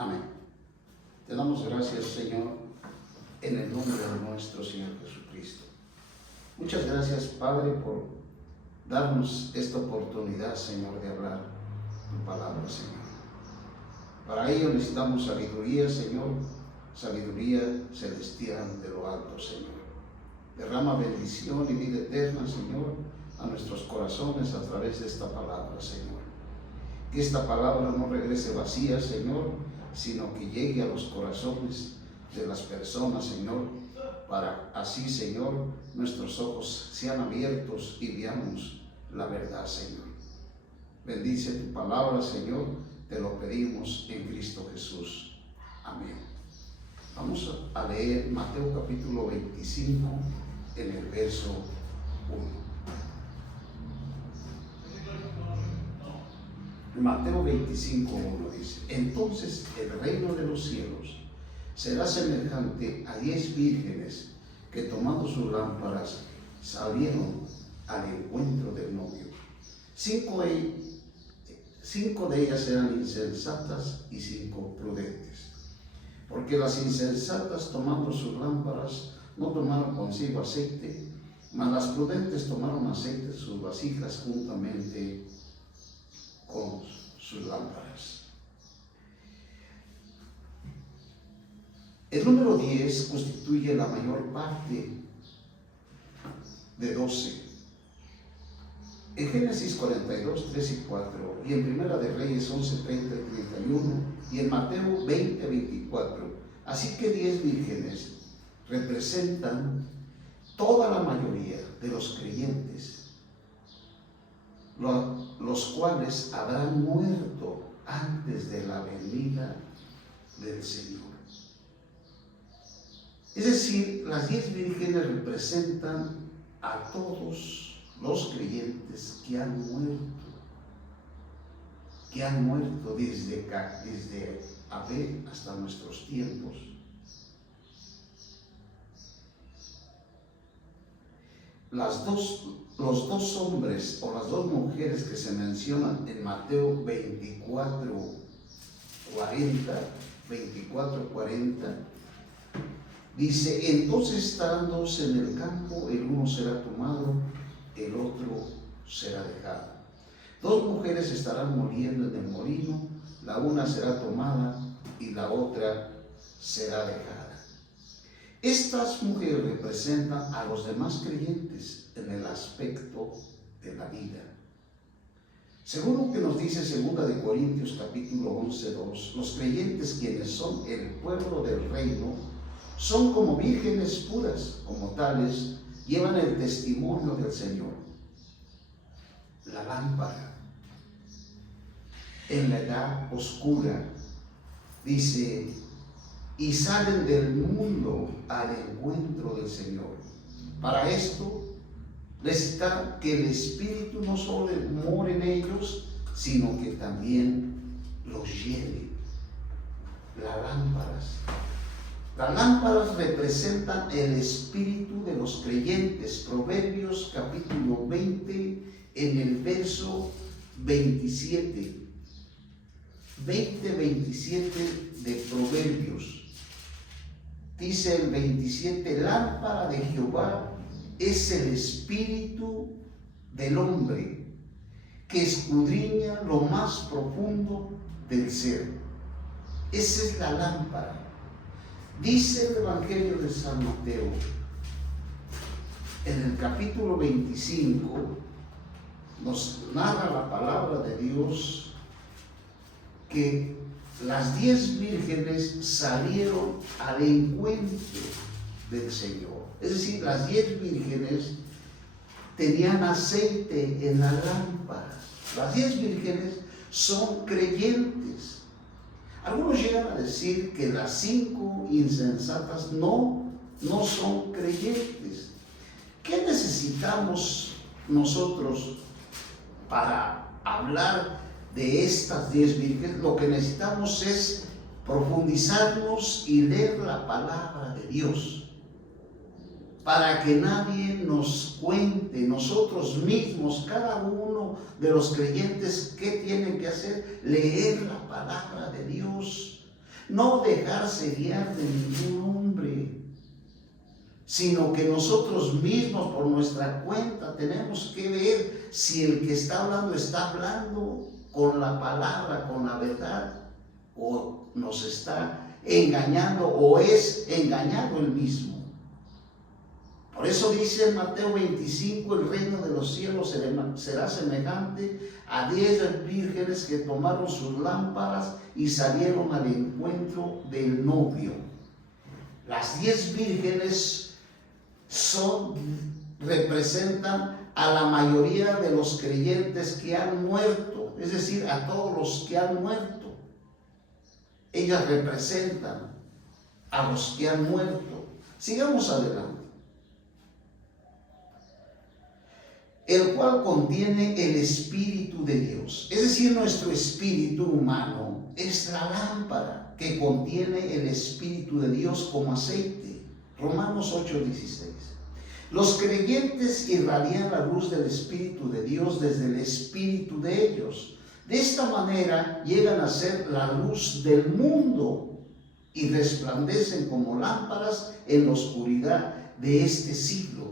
Amén. Te damos gracias, Señor, en el nombre de nuestro Señor Jesucristo. Muchas gracias, Padre, por darnos esta oportunidad, Señor, de hablar tu palabra, Señor. Para ello necesitamos sabiduría, Señor, sabiduría celestial de lo alto, Señor. Derrama bendición y vida eterna, Señor, a nuestros corazones a través de esta palabra, Señor. Que esta palabra no regrese vacía, Señor, sino que llegue a los corazones de las personas, Señor, para así, Señor, nuestros ojos sean abiertos y veamos la verdad, Señor. Bendice tu palabra, Señor, te lo pedimos en Cristo Jesús. Amén. Vamos a leer Mateo capítulo 25 en el verso 1. Mateo 25:1 dice: entonces el reino de los cielos será semejante a 10 vírgenes que, tomando sus lámparas, salieron al encuentro del novio. 5 de ellas eran insensatas y 5 prudentes. Porque las insensatas, tomando sus lámparas, no tomaron consigo aceite, mas las prudentes tomaron aceite en sus vasijas juntamente con sus lámparas. El número 10 constituye la mayor parte de 12. En Génesis 42, 3 y 4, y en Primera de Reyes 11, 30 y 31, y en Mateo 20, 24. Así que 10 vírgenes representan toda la mayoría de los creyentes, los cuales habrán muerto antes de la venida del Señor. Es decir, las 10 vírgenes representan a todos los creyentes que han muerto desde Abel hasta nuestros tiempos. Los dos hombres o las dos mujeres que se mencionan en Mateo 24:40, dice: entonces estarán dos en el campo, el uno será tomado, el otro será dejado. 2 mujeres estarán moliendo en el molino, la una será tomada y la otra será dejada. Estas mujeres representan a los demás creyentes en el aspecto de la vida. Según lo que nos dice 2 de Corintios capítulo 11:2, los creyentes, quienes son el pueblo del reino, son como vírgenes puras, como tales llevan el testimonio del Señor. La lámpara en la edad oscura, dice, y salen del mundo al encuentro del Señor. Para esto necesita que el Espíritu no solo more en ellos, sino que también los llene. Las lámparas representan el espíritu de los creyentes. Proverbios capítulo 20 en el verso 27. 27 de Proverbios. Dice el 27: lámpara de Jehová es el espíritu del hombre, que escudriña lo más profundo del ser. Esa es la lámpara. Dice el Evangelio de San Mateo, en el capítulo 25, nos narra la palabra de Dios que las 10 vírgenes salieron al encuentro del Señor. Es decir, las 10 vírgenes tenían aceite en la lámpara. Las 10 vírgenes son creyentes. Algunos llegan a decir que las 5 insensatas no son creyentes. ¿Qué necesitamos nosotros para hablar de estas 10 vírgenes? Lo que necesitamos es profundizarnos y leer la palabra de Dios, para que nadie nos cuente, nosotros mismos, cada uno de los creyentes, ¿qué tienen que hacer? Leer la palabra de Dios, no dejarse guiar de ningún hombre, sino que nosotros mismos por nuestra cuenta tenemos que ver si el que está hablando con la palabra, con la verdad, o nos está engañando o es engañado él mismo. Por eso dice en Mateo 25, el reino de los cielos será semejante a 10 vírgenes que tomaron sus lámparas y salieron al encuentro del novio. Las 10 vírgenes representan a la mayoría de los creyentes que han muerto, es decir, a todos los que han muerto. Ellas representan a los que han muerto. Sigamos adelante. El cual contiene el Espíritu de Dios. Es decir, nuestro espíritu humano es la lámpara que contiene el Espíritu de Dios como aceite. Romanos 8:16. Los creyentes irradian la luz del Espíritu de Dios desde el espíritu de ellos. De esta manera llegan a ser la luz del mundo y resplandecen como lámparas en la oscuridad de este siglo.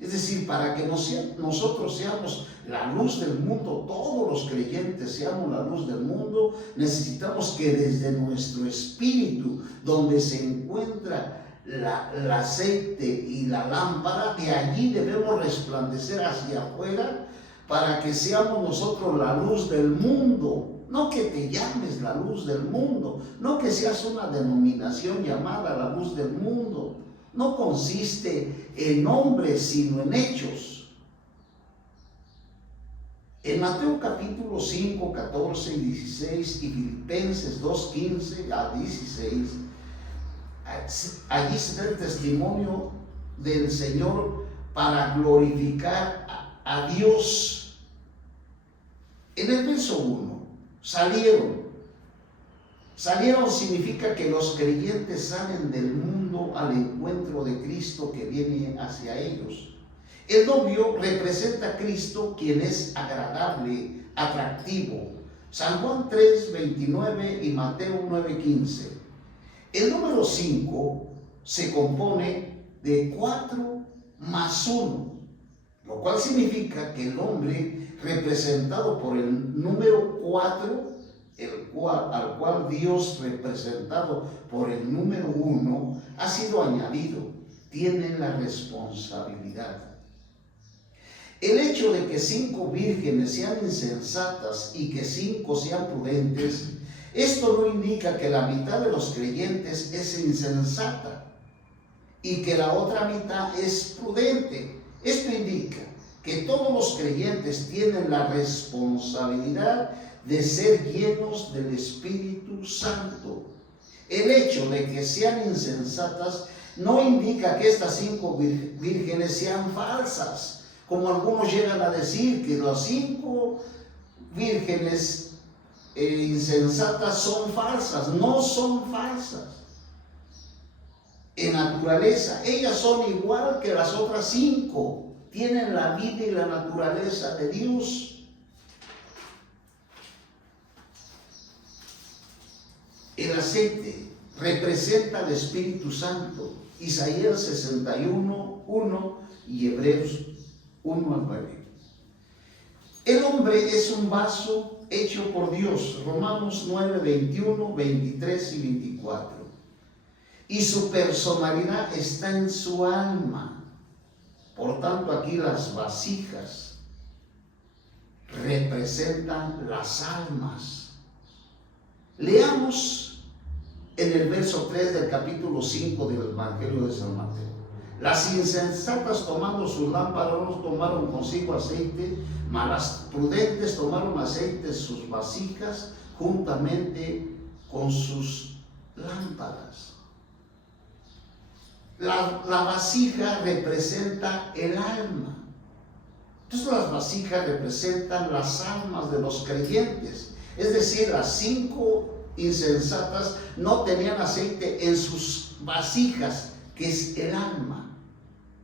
Es decir, para que nosotros seamos la luz del mundo, todos los creyentes seamos la luz del mundo, necesitamos que desde nuestro espíritu, donde se encuentra el aceite y la lámpara, de allí debemos resplandecer hacia afuera para que seamos nosotros la luz del mundo. No que te llames la luz del mundo, no que seas una denominación llamada la luz del mundo. No consiste en nombres, sino en hechos. En Mateo capítulo 5, 14 y 16 y Filipenses 2, 15 a 16, allí se da el testimonio del Señor para glorificar a Dios. En el verso 1, salieron significa que los creyentes salen del mundo al encuentro de Cristo que viene hacia ellos. El novio representa a Cristo, quien es agradable, atractivo. San Juan 3:29 y Mateo 9:15. El número 5 se compone de 4 más 1, lo cual significa que el hombre representado por el número 4, al cual Dios representado por el número 1 ha sido añadido, tiene la responsabilidad. El hecho de que 5 vírgenes sean insensatas y que 5 sean prudentes, esto no indica que la mitad de los creyentes es insensata y que la otra mitad es prudente. Esto indica que todos los creyentes tienen la responsabilidad de ser llenos del Espíritu Santo. El hecho de que sean insensatas no indica que estas 5 vírgenes sean falsas, como algunos llegan a decir que las 5 vírgenes insensatas son falsas. No son falsas. En naturaleza, ellas son igual que las otras 5. Tienen la vida y la naturaleza de Dios. El aceite representa al Espíritu Santo. Isaías 61:1 y Hebreos 1:9. El hombre es un vaso hecho por Dios. Romanos 9:21, 23 y 24. Y su personalidad está en su alma. Por tanto, aquí las vasijas representan las almas. Leamos en el verso 3 del capítulo 5 del Evangelio de San Mateo. Las insensatas tomando sus lámparas no tomaron consigo aceite, mas las prudentes tomaron aceite en sus vasijas juntamente con sus lámparas. La vasija representa el alma. Entonces las vasijas representan las almas de los creyentes. Es decir, las 5 insensatas no tenían aceite en sus vasijas, que es el alma.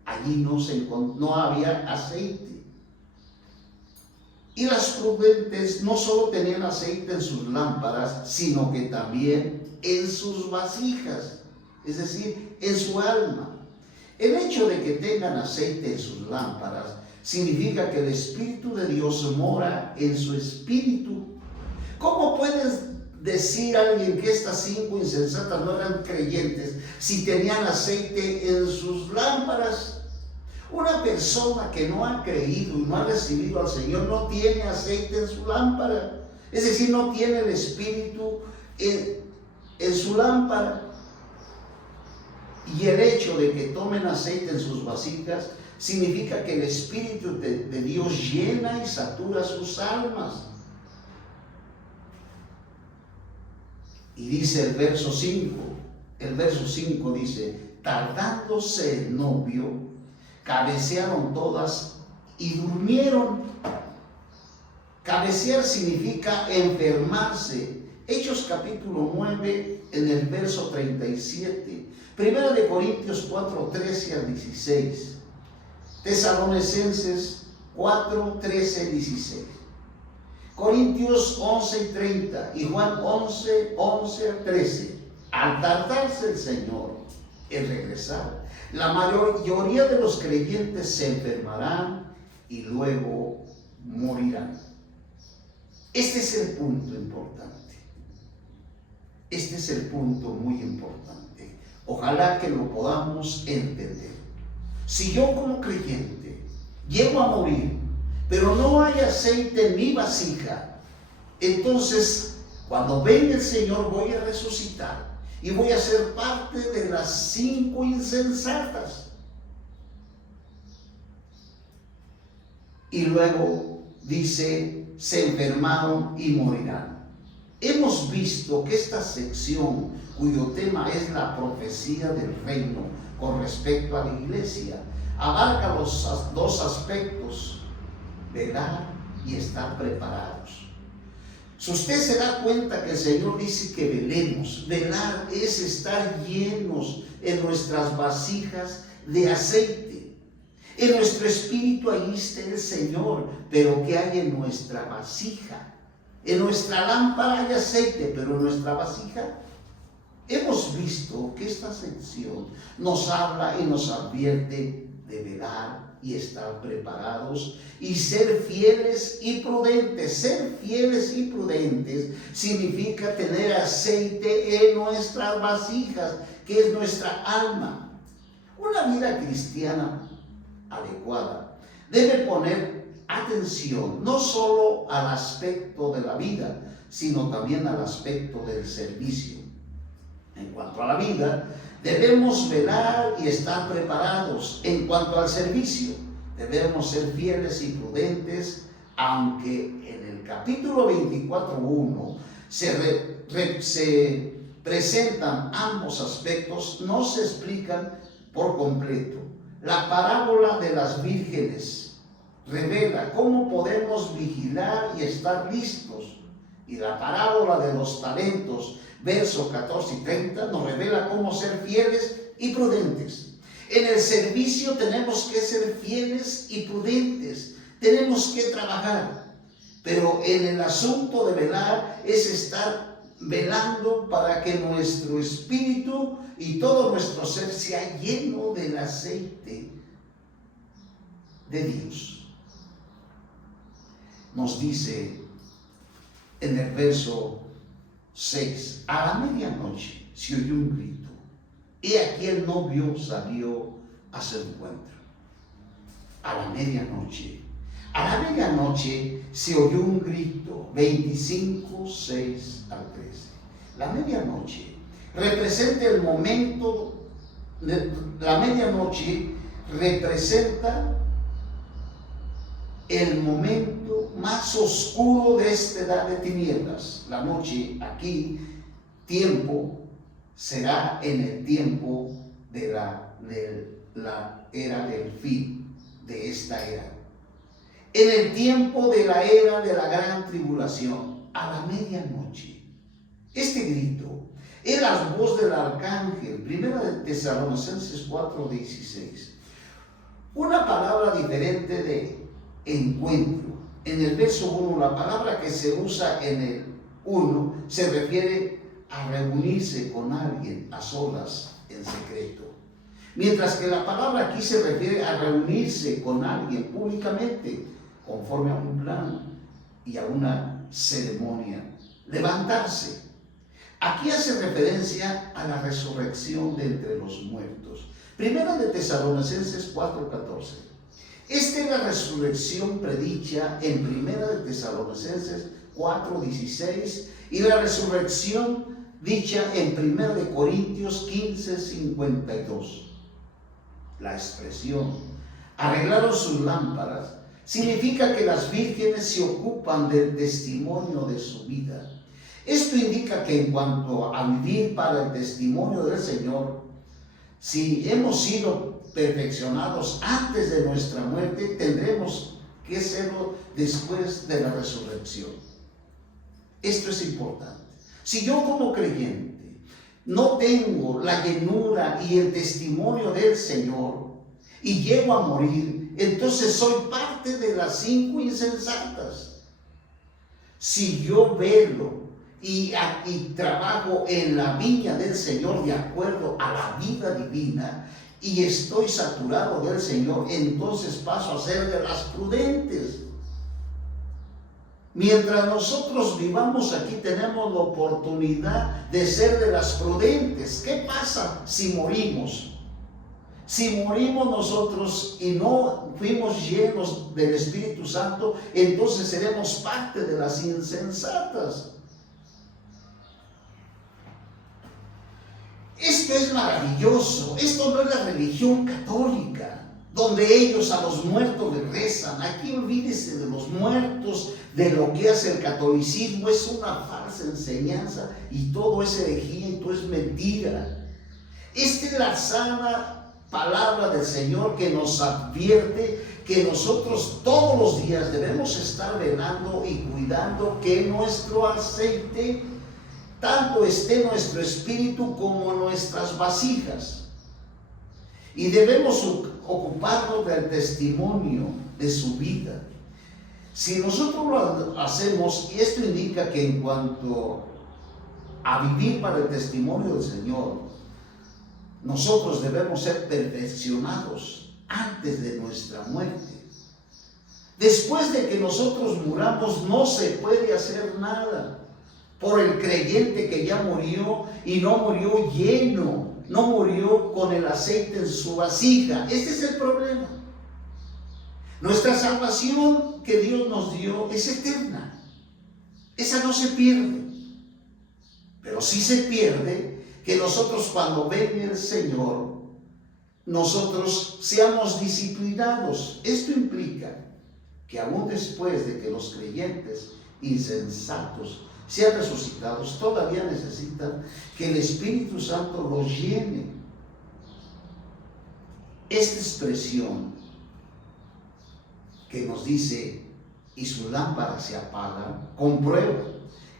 Allí no había aceite. Y las prudentes no solo tenían aceite en sus lámparas, sino que también en sus vasijas, es decir, en su alma. El hecho de que tengan aceite en sus lámparas significa que el Espíritu de Dios mora en su espíritu. ¿Cómo puedes decir a alguien que estas 5 insensatas no eran creyentes si tenían aceite en sus lámparas? Una persona que no ha creído y no ha recibido al Señor no tiene aceite en su lámpara, es decir, no tiene el Espíritu en su lámpara. Y el hecho de que tomen aceite en sus vasijas significa que el Espíritu de Dios llena y satura sus almas. Y dice el verso 5 dice, tardándose el novio, cabecearon todas y durmieron. Cabecear significa enfermarse. Hechos capítulo 9 en el verso 37. Primera de Corintios 4, 13 al 16. Tesalonicenses 4, 13, 16. Corintios 11 y 30 y Juan 11, 11 al 13. Al tardarse el Señor en regresar, la mayoría de los creyentes se enfermarán y luego morirán. Este es el punto importante. Este es el punto muy importante. Ojalá que lo podamos entender. Si yo como creyente llego a morir, pero no hay aceite en mi vasija, entonces cuando venga el Señor voy a resucitar y voy a ser parte de las 5 insensatas. Y luego dice, se enfermaron y morirán. Hemos visto que esta sección, cuyo tema es la profecía del reino con respecto a la iglesia, abarca los 2 aspectos: velar y estar preparados. Si usted se da cuenta que el Señor dice que velemos, velar es estar llenos en nuestras vasijas de aceite. En nuestro espíritu ahí está el Señor, pero ¿qué hay en nuestra vasija? En nuestra lámpara hay aceite, pero en nuestra vasija. Hemos visto que esta sección nos habla y nos advierte de velar y estar preparados y ser fieles y prudentes. Ser fieles y prudentes significa tener aceite en nuestras vasijas, que es nuestra alma. Una vida cristiana adecuada debe poner atención no solo al aspecto de la vida, sino también al aspecto del servicio. En cuanto a la vida, debemos velar y estar preparados. En cuanto al servicio, debemos ser fieles y prudentes, aunque en el capítulo 24:1 se presentan ambos aspectos, no se explican por completo. La parábola de las vírgenes revela cómo podemos vigilar y estar listos, y la parábola de los talentos, versos 14 y 30, nos revela cómo ser fieles y prudentes. En el servicio tenemos que ser fieles y prudentes, tenemos que trabajar, pero en el asunto de velar es estar velando para que nuestro espíritu y todo nuestro ser sea lleno del aceite de Dios. Nos dice en el verso 6, a la medianoche se oyó un grito. He aquí el novio salió a su encuentro. A la medianoche se oyó un grito. 25, 6 al 13. La medianoche representa el momento, la medianoche representa el momento más oscuro de esta edad de tinieblas. La noche aquí, tiempo, será en el tiempo de la era del fin de esta era. En el tiempo de la era de la gran tribulación, a la medianoche. Este grito es la voz del arcángel, primera de Tesalonicenses 4:16. Una palabra diferente de encuentro. en el verso 1, la palabra que se usa en el 1 se refiere a reunirse con alguien a solas en secreto. Mientras que la palabra aquí se refiere a reunirse con alguien públicamente, conforme a un plan y a una ceremonia. Levantarse. Aquí hace referencia a la resurrección de entre los muertos. Primera de Tesalonicenses 4:14. Esta es la resurrección predicha en Primera de Tesalonicenses 4:16 y la resurrección dicha en Primera de Corintios 15:52. La expresión arreglaron sus lámparas significa que las vírgenes se ocupan del testimonio de su vida. Esto indica que en cuanto a vivir para el testimonio del Señor, si hemos sido perfeccionados antes de nuestra muerte, tendremos que serlo después de la resurrección. Esto es importante. Si yo como creyente no tengo la llenura y el testimonio del Señor y llego a morir, entonces soy parte de las 5 insensatas. Si yo velo y trabajo en la viña del Señor de acuerdo a la vida divina y estoy saturado del Señor, entonces paso a ser de las prudentes. Mientras nosotros vivamos aquí, tenemos la oportunidad de ser de las prudentes. ¿Qué pasa si morimos? Si morimos nosotros y no fuimos llenos del Espíritu Santo, entonces seremos parte de las insensatas. Esto es maravilloso. Esto no es la religión católica, donde ellos a los muertos les rezan. Aquí olvídese de los muertos, de lo que hace el catolicismo. Es una falsa enseñanza y todo es herejía y todo es mentira. Esta es la sana palabra del Señor que nos advierte que nosotros todos los días debemos estar velando y cuidando que nuestro aceite tanto esté nuestro espíritu como nuestras vasijas. Y debemos ocuparnos del testimonio de su vida. Si nosotros lo hacemos, y esto indica que en cuanto a vivir para el testimonio del Señor, nosotros debemos ser perfeccionados antes de nuestra muerte. Después de que nosotros muramos, no se puede hacer nada por el creyente que ya murió y no murió lleno, no murió con el aceite en su vasija. Este es el problema. Nuestra salvación que Dios nos dio es eterna. Esa no se pierde. Pero sí se pierde que nosotros cuando venga el Señor, nosotros seamos disciplinados. Esto implica que aún después de que los creyentes insensatos sean resucitados, todavía necesitan que el Espíritu Santo los llene. Esta expresión que nos dice, y sus lámparas se apagan, comprueba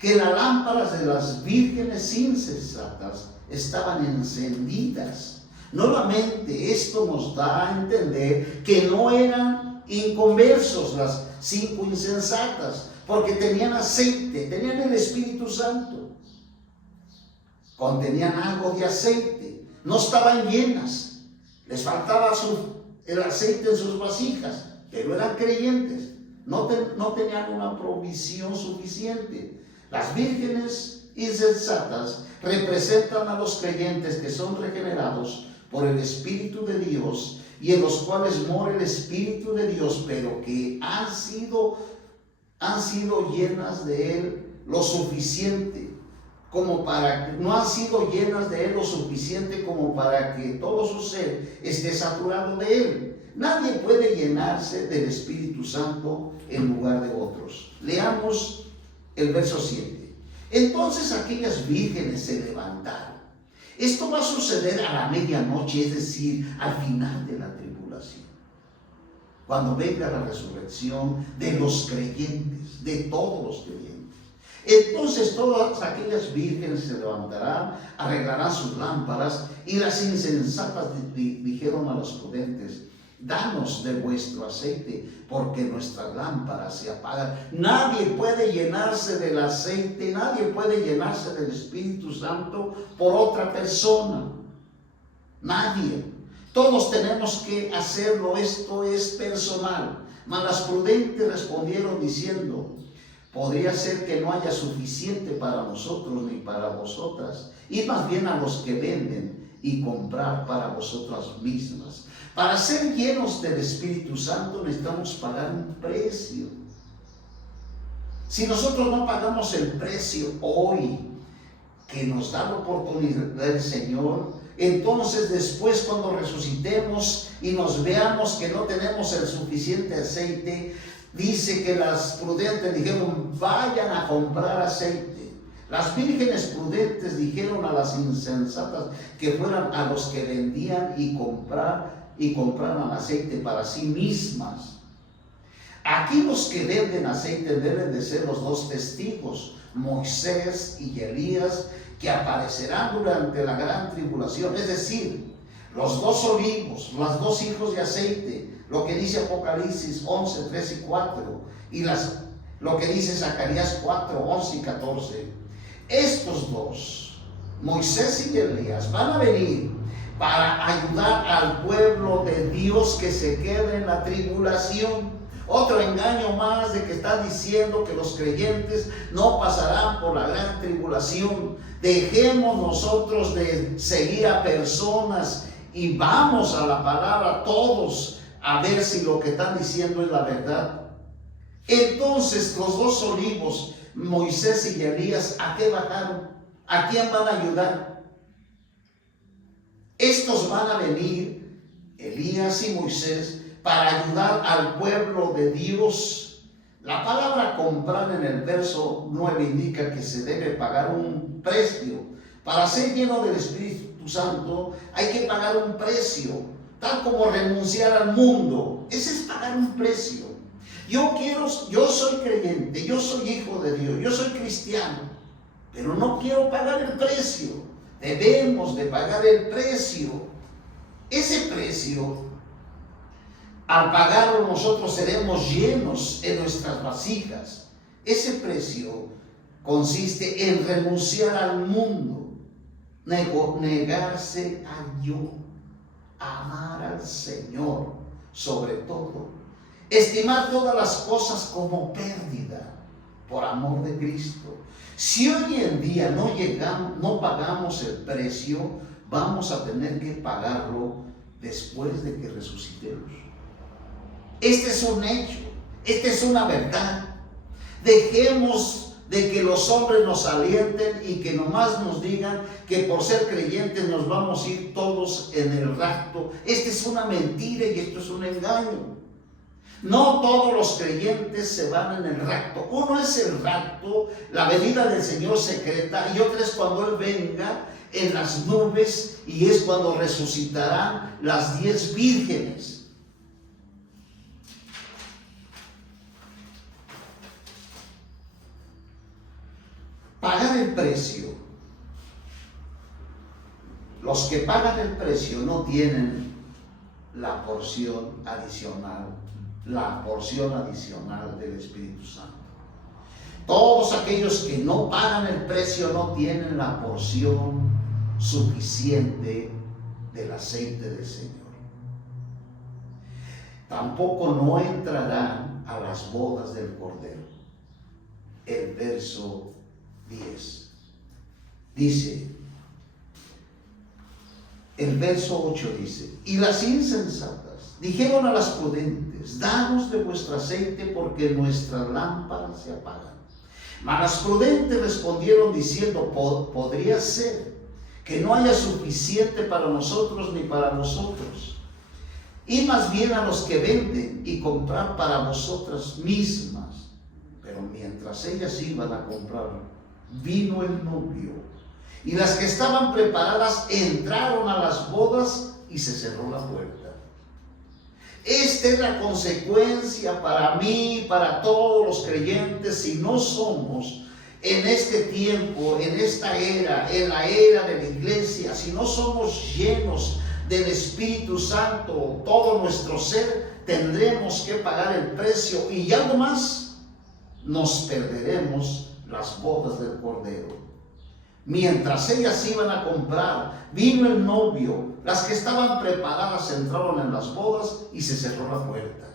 que las lámparas de las vírgenes insensatas estaban encendidas. Nuevamente, esto nos da a entender que no eran inconversos las 5 insensatas, porque tenían aceite, tenían el Espíritu Santo, contenían algo de aceite, no estaban llenas, les faltaba el aceite en sus vasijas, pero eran creyentes, no tenían una provisión suficiente. Las vírgenes insensatas representan a los creyentes que son regenerados por el Espíritu de Dios y en los cuales mora el Espíritu de Dios, pero que han sido llenas de Él lo suficiente como para, no han sido llenas de Él lo suficiente como para que todo su ser esté saturado de Él. Nadie puede llenarse del Espíritu Santo en lugar de otros. Leamos el verso 7. Entonces aquellas vírgenes se levantaron. Esto va a suceder a la medianoche, es decir, al final de la tribulación. Cuando venga la resurrección de los creyentes, de todos los creyentes. Entonces todas aquellas vírgenes se levantarán, arreglarán sus lámparas, y las insensatas dijeron a los prudentes, danos de vuestro aceite, porque nuestras lámparas se apagan. Nadie puede llenarse del aceite, nadie puede llenarse del Espíritu Santo por otra persona. Nadie. Todos tenemos que hacerlo, esto es personal. Mas las prudentes respondieron diciendo: podría ser que no haya suficiente para nosotros ni para vosotras, y más bien a los que venden y comprar para vosotras mismas. Para ser llenos del Espíritu Santo necesitamos pagar un precio. Si nosotros no pagamos el precio hoy que nos da la oportunidad del Señor, entonces después cuando resucitemos y nos veamos que no tenemos el suficiente aceite, dice que las prudentes dijeron: vayan a comprar aceite. Las vírgenes prudentes dijeron a las insensatas que fueran a los que vendían y compraran aceite para sí mismas. Aquí los que venden aceite deben de ser los dos testigos, Moisés y Elías, que aparecerán durante la gran tribulación, es decir, los dos olivos, los dos hijos de aceite, lo que dice Apocalipsis 11, 3 y 4, y lo que dice Zacarías 4, 11 y 14. Estos dos, Moisés y Elías, van a venir para ayudar al pueblo de Dios que se quede en la tribulación. Otro engaño más de que está diciendo que los creyentes no pasarán por la gran tribulación. Dejemos nosotros de seguir a personas y vamos a la palabra todos a ver si lo que están diciendo es la verdad. Entonces los dos olivos, Moisés y Elías, ¿a qué bajaron? ¿A quién van a ayudar? Estos van a venir, Elías y Moisés, para ayudar al pueblo de Dios. La palabra comprar en el verso 9 indica que se debe pagar un precio. Para ser lleno del Espíritu Santo hay que pagar un precio, tal como renunciar al mundo. Ese es pagar un precio. Yo soy creyente, yo soy hijo de Dios, yo soy cristiano, pero no quiero pagar el precio. Debemos de pagar el precio. Ese precio, al pagarlo nosotros seremos llenos en nuestras vasijas. Ese precio consiste en renunciar al mundo, negarse a yo, amar al Señor sobre todo, estimar todas las cosas como pérdida por amor de Cristo. Si hoy en día no pagamos el precio, vamos a tener que pagarlo después de que resucitemos. Este es un hecho, esta es una verdad. Dejemos de que los hombres nos alienten y que nomás nos digan que por ser creyentes nos vamos a ir todos en el rapto. Esta es una mentira y esto es un engaño. No todos los creyentes se van en el rapto. Uno es el rapto, la venida del Señor secreta, y otro es cuando Él venga en las nubes, y es cuando resucitarán las 10 vírgenes. Pagar el precio. Los que pagan el precio no tienen la porción adicional del Espíritu Santo. Todos aquellos que no pagan el precio no tienen la porción suficiente del aceite del Señor. Tampoco no entrarán a las bodas del Cordero. El verso 10 dice, el verso 8 dice: y las insensatas dijeron a las prudentes: danos de vuestro aceite, porque nuestras lámparas se apagan. Mas las prudentes respondieron diciendo: podría ser que no haya suficiente para nosotros ni para vosotros, y más bien a los que venden y comprar para vosotras mismas. Pero mientras ellas iban a comprar, vino el novio, y las que estaban preparadas entraron a las bodas y se cerró la puerta. Esta es la consecuencia para mí, para todos los creyentes, si no somos en este tiempo, en esta era, en la era de la iglesia, si no somos llenos del Espíritu Santo, todo nuestro ser, tendremos que pagar el precio, y algo más, nos perderemos las bodas del Cordero. Mientras ellas iban a comprar, vino el novio, las que estaban preparadas entraron en las bodas y se cerró la puerta.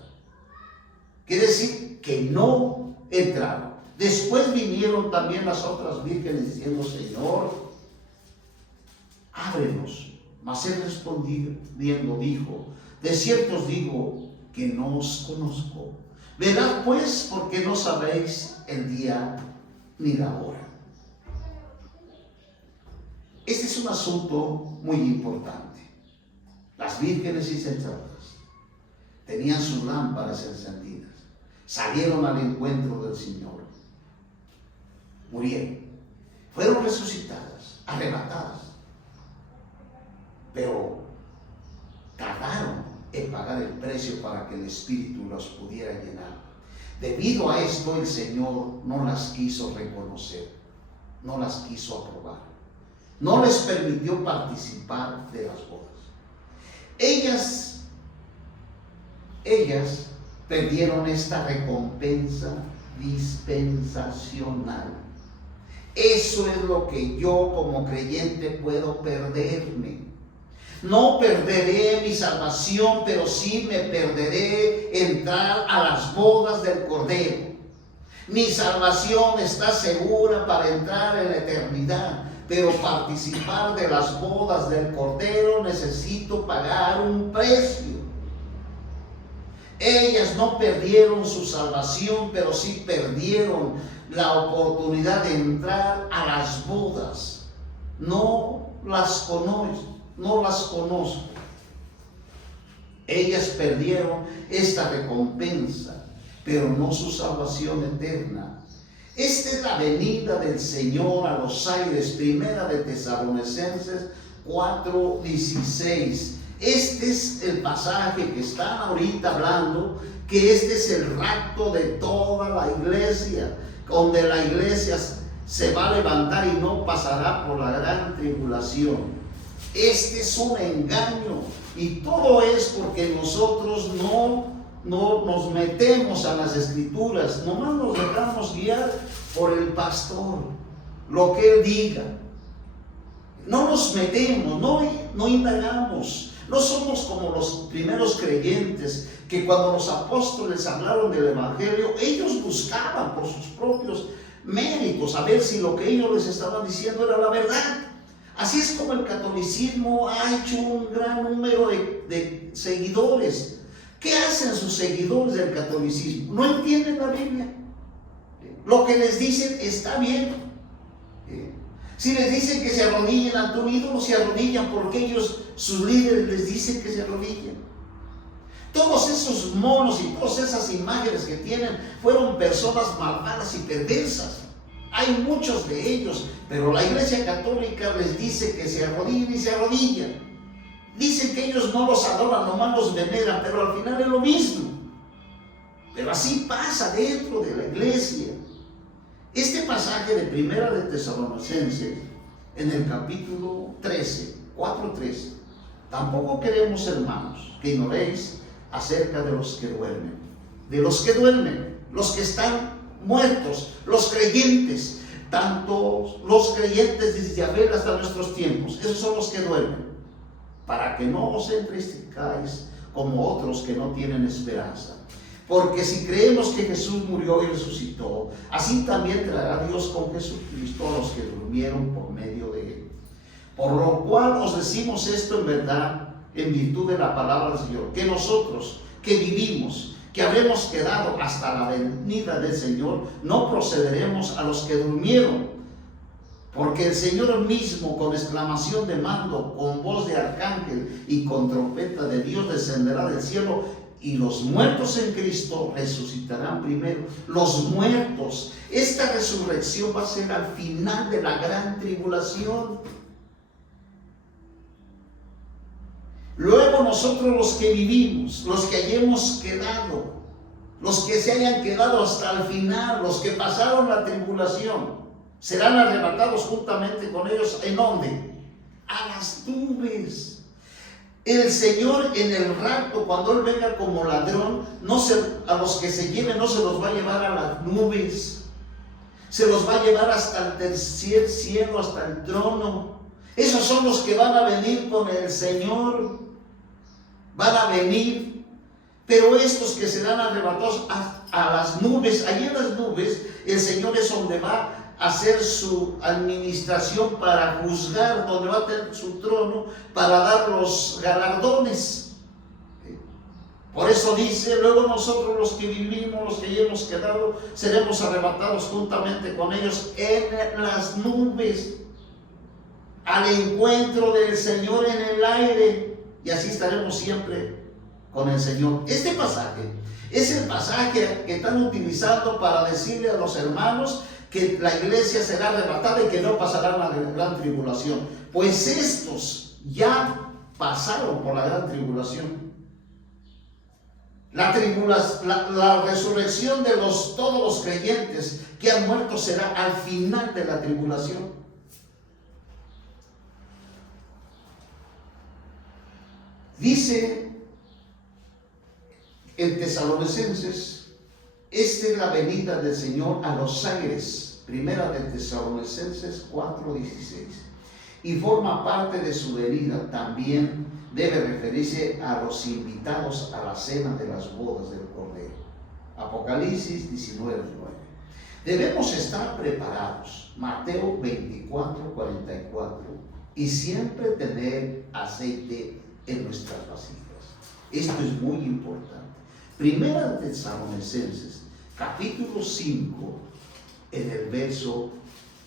Quiere decir que no entraron. Después vinieron también las otras vírgenes diciendo: Señor, ábrenos. Mas él respondiendo dijo: de cierto os digo que no os conozco. Velad pues, porque no sabéis el día ni la hora. Este es un asunto muy importante. Las vírgenes insensatas tenían sus lámparas encendidas, salieron al encuentro del Señor, murieron, fueron resucitadas, arrebatadas, pero tardaron en pagar el precio para que el Espíritu los pudiera llenar. Debido a esto, el Señor no las quiso reconocer, no las quiso aprobar, no les permitió participar de las bodas. Ellas perdieron esta recompensa dispensacional. Eso es lo que yo como creyente puedo perderme. No perderé mi salvación, pero sí me perderé entrar a las bodas del Cordero. Mi salvación está segura para entrar en la eternidad, pero participar de las bodas del Cordero necesito pagar un precio. Ellas no perdieron su salvación, pero sí perdieron la oportunidad de entrar a las bodas. No las conozco. Ellas perdieron esta recompensa, pero no su salvación eterna. Esta es la venida del Señor a los aires. Primera de Tesalonicenses 4:16. Este es el pasaje que están ahorita hablando, que este es el rapto de toda la iglesia, donde la iglesia se va a levantar y no pasará por la gran tribulación. Este es un engaño, y todo es porque nosotros no nos metemos a las escrituras, nomás nos dejamos guiar por el pastor, lo que él diga. No nos metemos, no indagamos. No somos como los primeros creyentes, que cuando los apóstoles hablaron del evangelio, ellos buscaban por sus propios méritos a ver si lo que ellos les estaban diciendo era la verdad. Así es como el catolicismo ha hecho un gran número de seguidores. ¿Qué hacen sus seguidores del catolicismo? No entienden la Biblia. Lo que les dicen está bien. Si les dicen que se arrodillen ante un ídolo, se arrodillan porque sus líderes les dicen que se arrodillen. Todos esos monos y todas esas imágenes que tienen fueron personas malvadas y perversas. Hay muchos de ellos, pero la Iglesia Católica les dice que se arrodillen y se arrodillan. Dicen que ellos no los adoran, nomás los veneran, pero al final es lo mismo. Pero así pasa dentro de la iglesia. Este pasaje de Primera de Tesalonicenses, en el capítulo 13, 4:13, tampoco queremos, hermanos, que ignoréis acerca de los que duermen. De los que duermen, los que están muertos, los creyentes, tanto los creyentes desde Abel hasta nuestros tiempos, esos son los que duermen, para que no os entristezcáis como otros que no tienen esperanza. Porque si creemos que Jesús murió y resucitó, así también traerá Dios con Jesucristo a los que durmieron por medio de él. Por lo cual os decimos esto en verdad, en virtud de la palabra del Señor, que nosotros que vivimos, que habremos quedado hasta la venida del Señor, no procederemos a los que durmieron. Porque el Señor mismo, con exclamación de mando, con voz de arcángel y con trompeta de Dios, descenderá del cielo, y los muertos en Cristo resucitarán primero. Los muertos, esta resurrección va a ser al final de la gran tribulación. Luego nosotros, los que vivimos, los que hayamos quedado, los que se hayan quedado hasta el final, los que pasaron la tribulación, serán arrebatados juntamente con ellos. ¿En dónde? A las nubes. El Señor en el rapto, cuando Él venga como ladrón, a los que se lleven no se los va a llevar a las nubes, se los va a llevar hasta el tercer cielo, hasta el trono. Esos son los que van a venir con el Señor, van a venir. Pero estos que serán arrebatados a las nubes, allí en las nubes, el Señor es donde va a hacer su administración para juzgar, donde va a tener su trono para dar los galardones. Por eso dice, luego nosotros los que vivimos, los que hayamos quedado, seremos arrebatados juntamente con ellos en las nubes, al encuentro del Señor en el aire, y así estaremos siempre con el Señor. Este pasaje es el pasaje que están utilizando para decirle a los hermanos que la iglesia será arrebatada y que no pasarán la gran tribulación. Pues estos ya pasaron por la gran tribulación. La resurrección de todos los creyentes que han muerto será al final de la tribulación. Dice en Tesalonicenses, esta es la venida del Señor a los aires, primera de Tesalonicenses 4:16, y forma parte de su venida. También debe referirse a los invitados a la cena de las bodas del Cordero. Apocalipsis 19:9. Debemos estar preparados, Mateo 24:44, y siempre tener aceite en nuestras vasijas. Esto es muy importante. Primera de Tesalonicenses, capítulo 5, en el verso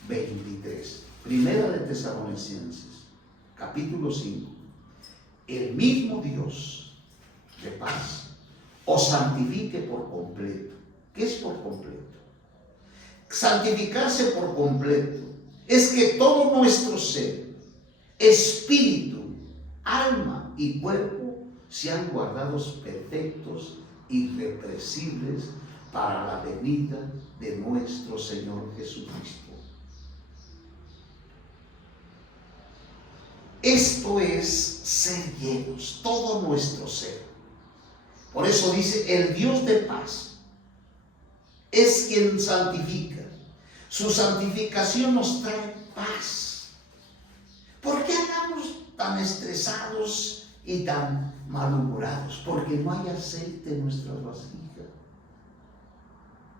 23. Primera de Tesalonicenses, capítulo 5. El mismo Dios de paz os santifique por completo. ¿Qué es por completo? Santificarse por completo es que todo nuestro ser, espíritu, alma y cuerpo sean guardados perfectos, irrepresibles para la venida de nuestro Señor Jesucristo. Esto es ser llenos, todo nuestro ser. Por eso dice, el Dios de paz es quien santifica. Su santificación nos trae paz. ¿Por qué andamos tan estresados y tan malhumorados? Porque no hay aceite en nuestras vasijas.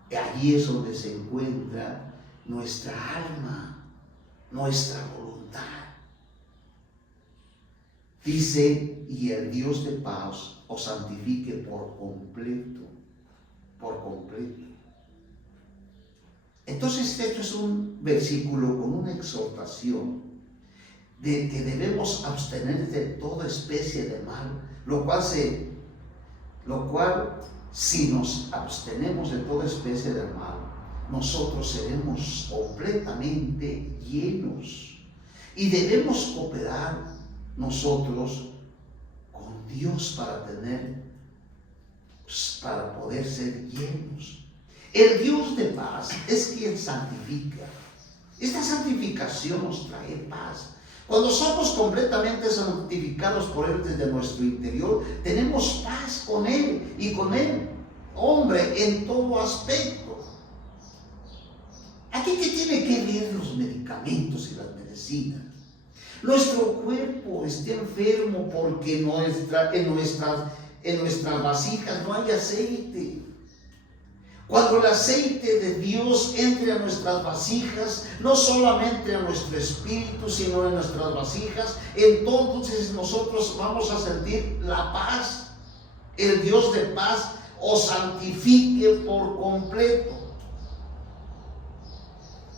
Y allí es donde se encuentra nuestra alma, nuestra voluntad. Dice, y el Dios de paz os santifique por completo, por completo. Entonces esto es un versículo con una exhortación de que debemos abstener de toda especie de mal, lo cual si nos abstenemos de toda especie de mal, nosotros seremos completamente llenos y debemos cooperar nosotros con Dios para poder ser llenos. El Dios de paz es quien santifica. Esta santificación nos trae paz. Cuando somos completamente santificados por Él desde nuestro interior, tenemos paz con Él y con Él, hombre, en todo aspecto. Aquí, ¿qué tiene que ver los medicamentos y las medicinas? Nuestro cuerpo está enfermo porque en nuestras vasijas no hay aceite. Cuando el aceite de Dios entre a nuestras vasijas, no solamente a nuestro espíritu, sino en nuestras vasijas, entonces nosotros vamos a sentir la paz. El Dios de paz os santifique por completo.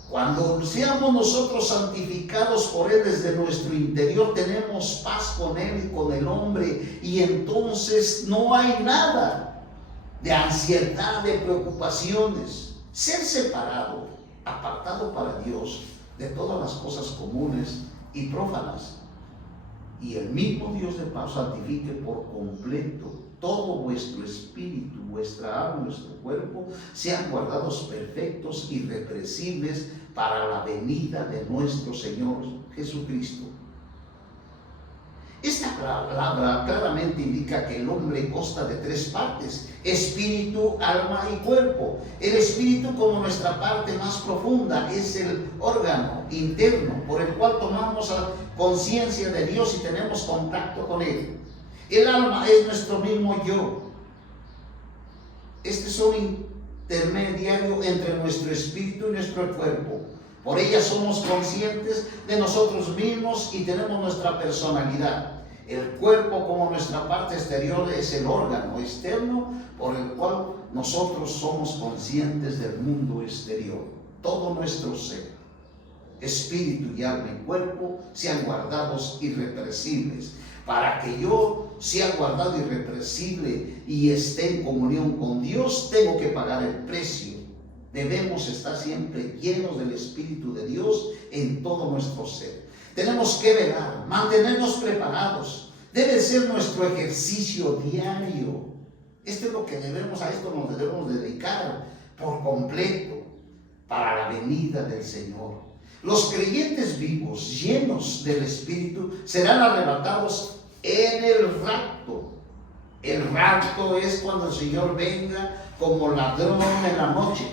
Cuando seamos nosotros santificados por Él desde nuestro interior, tenemos paz con Él y con el hombre, y entonces no hay nada de ansiedad, de preocupaciones. Ser separado, apartado para Dios de todas las cosas comunes y prófanas. Y el mismo Dios de paz santifique por completo todo vuestro espíritu, vuestra alma, vuestro cuerpo, sean guardados perfectos, irrepresibles para la venida de nuestro Señor Jesucristo. Esta palabra claramente indica que el hombre consta de tres partes: espíritu, alma y cuerpo. El espíritu, como nuestra parte más profunda, es el órgano interno por el cual tomamos conciencia de Dios y tenemos contacto con Él. El alma es nuestro mismo yo. Este es un intermediario entre nuestro espíritu y nuestro cuerpo. Por ella somos conscientes de nosotros mismos y tenemos nuestra personalidad. El cuerpo, como nuestra parte exterior, es el órgano externo por el cual nosotros somos conscientes del mundo exterior. Todo nuestro ser, espíritu y alma y cuerpo, sean guardados irrepresibles. Para que yo sea guardado irrepresible y esté en comunión con Dios, tengo que pagar el precio. Debemos estar siempre llenos del Espíritu de Dios en todo nuestro ser. Tenemos que velar, mantenernos preparados. Debe ser nuestro ejercicio diario. Esto es lo que a esto nos debemos dedicar por completo para la venida del Señor. Los creyentes vivos, llenos del Espíritu, serán arrebatados en el rapto. El rapto es cuando el Señor venga como ladrón en la noche.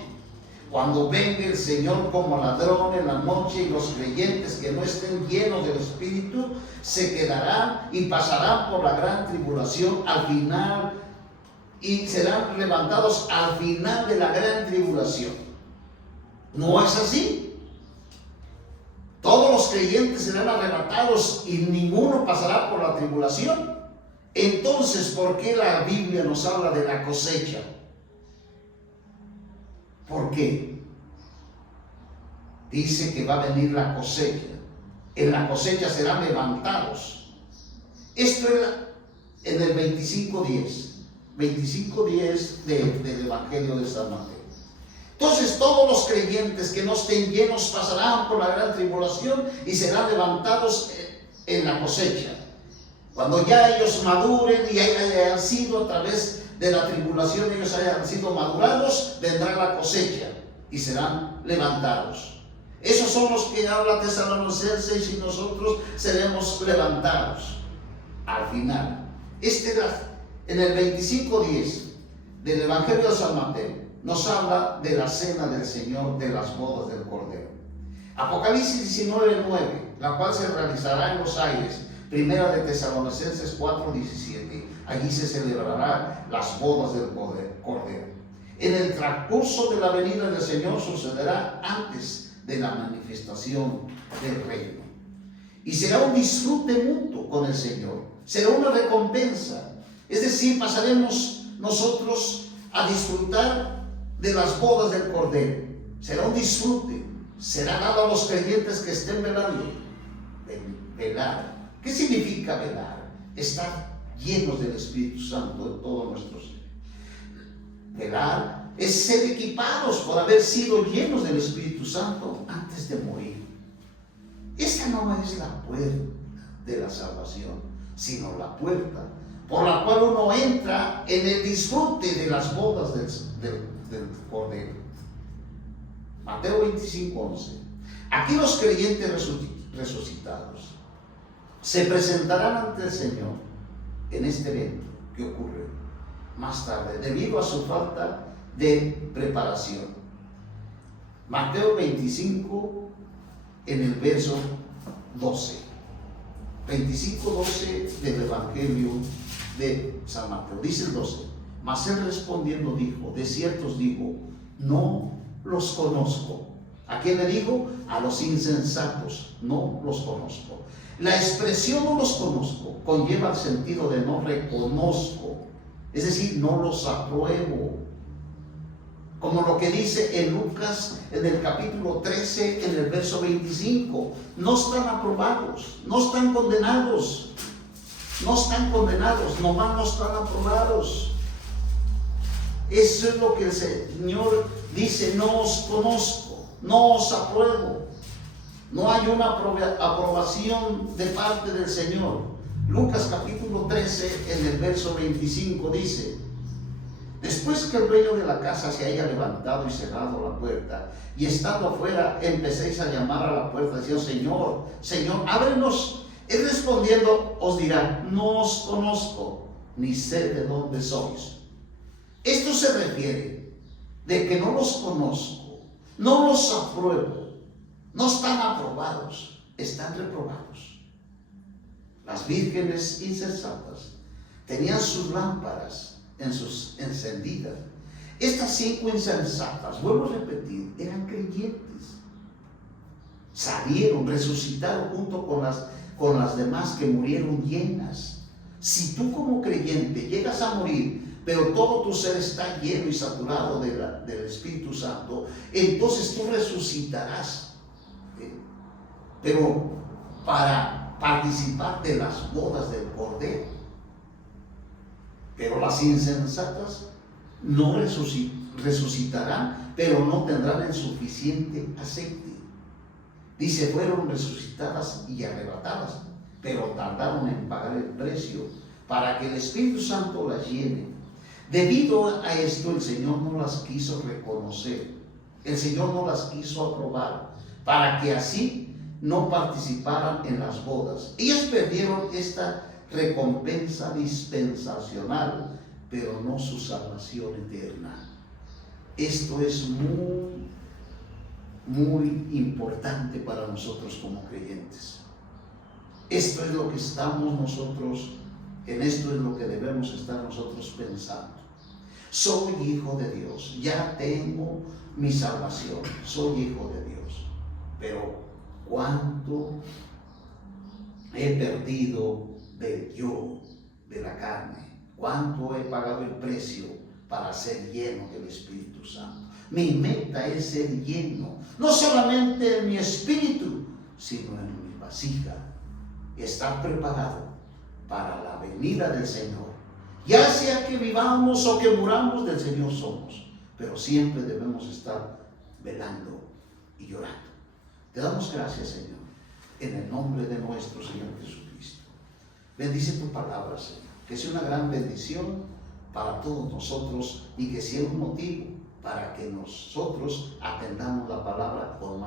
Cuando venga el Señor como ladrón en la noche, y los creyentes que no estén llenos del Espíritu se quedarán y pasarán por la gran tribulación al final, y serán levantados al final de la gran tribulación. ¿No es así? Todos los creyentes serán arrebatados y ninguno pasará por la tribulación. Entonces, ¿por qué la Biblia nos habla de la cosecha? ¿Por qué? Dice que va a venir la cosecha. En la cosecha serán levantados. Esto era en el 25:10. 25:10 del Evangelio de San Mateo. Entonces todos los creyentes que no estén llenos pasarán por la gran tribulación y serán levantados en la cosecha. Cuando ya ellos maduren y hayan sido a través de la tribulación, ellos hayan sido madurados, vendrá la cosecha y serán levantados. Esos son los que habla Tesalonicenses, y nosotros seremos levantados al final. Este era en el 25:10 del Evangelio de San Mateo. Nos habla de la cena del Señor, de las bodas del Cordero. Apocalipsis 19:9, la cual se realizará en los aires. Primera de Tesalonicenses 4:17. Allí se celebrarán las bodas del Cordero. En el transcurso de la venida del Señor sucederá antes de la manifestación del reino. Y será un disfrute mutuo con el Señor. Será una recompensa. Es decir, pasaremos nosotros a disfrutar de las bodas del Cordero. Será un disfrute. Será dado a los creyentes que estén velando. Velar. ¿Qué significa velar? Estar llenos del Espíritu Santo en todo nuestro ser. Velar es ser equipados por haber sido llenos del Espíritu Santo antes de morir. Esta no es la puerta de la salvación, sino la puerta por la cual uno entra en el disfrute de las bodas del Cordero. Mateo 25:11. Aquí los creyentes resucitados se presentarán ante el Señor en este evento que ocurre más tarde, debido a su falta de preparación. Mateo 25, en el verso 12. 25:12 del Evangelio de San Mateo. Dice el 12: mas él respondiendo dijo, de cierto os digo, no los conozco. ¿A quién le dijo? A los insensatos, no los conozco. La expresión no los conozco conlleva el sentido de no reconozco, es decir, no los apruebo. Como lo que dice en Lucas, en el capítulo 13, en el verso 25. No están aprobados, no están condenados. No están condenados, nomás no están aprobados. Eso es lo que el Señor dice: no os conozco, no os apruebo. No hay una aprobación de parte del Señor. Lucas capítulo 13, en el verso 25 dice: después que el dueño de la casa se haya levantado y cerrado la puerta, y estando afuera empecéis a llamar a la puerta, diciendo: Señor, Señor, ábrenos. Él respondiendo os dirá: no os conozco, ni sé de dónde sois. Esto se refiere de que no los conozco, no los apruebo, no están aprobados, están reprobados. Las vírgenes insensatas tenían sus lámparas encendidas. Estas 5 insensatas, vuelvo a repetir, eran creyentes. Salieron, resucitaron junto con las demás que murieron llenas. Si tú como creyente llegas a morir, pero todo tu ser está lleno y saturado del Espíritu Santo, entonces tú resucitarás. Pero para participar de las bodas del Cordero. Pero las insensatas no resucitarán, pero no tendrán el suficiente aceite. Dice, fueron resucitadas y arrebatadas, pero tardaron en pagar el precio para que el Espíritu Santo las llene. Debido a esto, el Señor no las quiso reconocer, el Señor no las quiso aprobar, para que así no participaran en las bodas. Ellas perdieron esta recompensa dispensacional, pero no su salvación eterna. Esto es muy importante para nosotros como creyentes. Esto es lo que estamos nosotros, en esto es lo que debemos estar nosotros pensando. Soy hijo de Dios, ya tengo mi salvación, soy hijo de Dios, pero ¿cuánto he perdido del yo, de la carne? ¿Cuánto he pagado el precio para ser lleno del Espíritu Santo? Mi meta es ser lleno, no solamente en mi espíritu, sino en mi vasija. Estar preparado para la venida del Señor. Ya sea que vivamos o que muramos, del Señor somos, pero siempre debemos estar velando y llorando. Te damos gracias, Señor, en el nombre de nuestro Señor Jesucristo. Bendice tu palabra, Señor, que sea una gran bendición para todos nosotros y que sea un motivo para que nosotros atendamos la palabra con